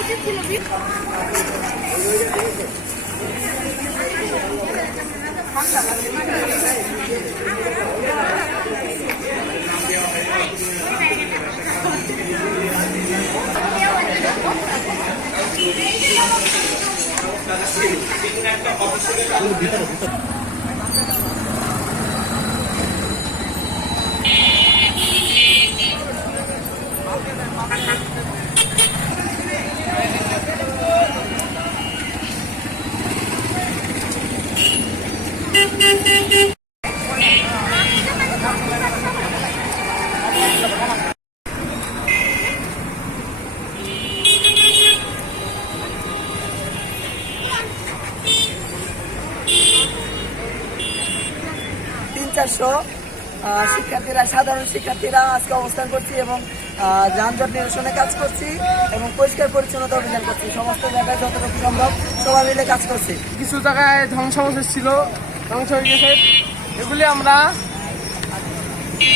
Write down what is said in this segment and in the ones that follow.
উচিত ছিল। 300-400 শিক্ষার্থীরা, সাধারণ শিক্ষার্থীরা আজকে অবস্থান করছি এবং যানজট নিরসনে কাজ করছি এবং পরিষ্কার পরিচ্ছন্নতা অভিযান করছি। সমস্ত জায়গায় যতটুকু সম্ভব সবাই মিলে কাজ করছি। কিছু জায়গায় ধ্বংসাবশেষ ছিল, ধ্বংস হয়ে গেছে, এগুলি আমরা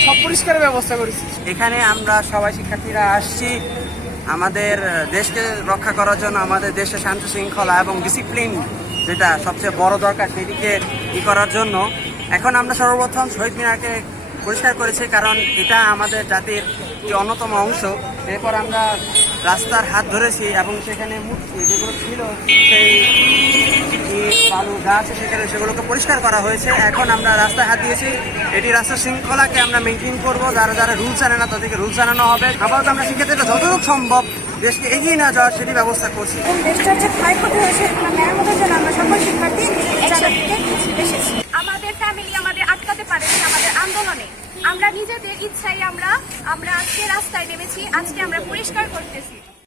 সব পরিষ্কারের ব্যবস্থা করেছি। এখানে আমরা সবাই শিক্ষার্থীরা আসছি আমাদের দেশকে রক্ষা করার জন্য, আমাদের দেশে শান্তি শৃঙ্খলা এবং ডিসিপ্লিন যেটা সবচেয়ে বড় দরকার সেদিকে করার জন্য। এখন আমরা সর্বপ্রথম শহীদ মিনারকে পরিষ্কার করেছি, কারণ এটা আমাদের জাতির একটি অন্যতম অংশ। এরপর আমরা রাস্তার হাত ধরেছি এবং সেখানে মূর্তি যেগুলো ছিল সেই বালু যা আছে সেগুলোকে পরিষ্কার করা হয়েছে। এখন আমরা রাস্তায় হাত দিয়েছি, এটি রাস্তার শৃঙ্খলাকে আমরা মেনটেন করবো। যারা যারা রুলস জানে না তাদেরকে রুলস জানানো হবে। আপাতত আমরা শিক্ষার্থীরা যতটুকু সম্ভব দেশকে এগিয়ে না যাওয়ার সেটি ব্যবস্থা করছি। দেশটার যে ক্ষয়ক্ষতি হয়েছে মেরামতের জন্য আমরা সকল শিক্ষার্থী এসেছি। আমাদের ফ্যামিলি আমাদের আটকাতে পারেনি আমাদের আন্দোলনে। আমরা নিজেদের ইচ্ছায় আমরা আজকে রাস্তায় নেমেছি, আজকে আমরা পরিষ্কার করতেছি।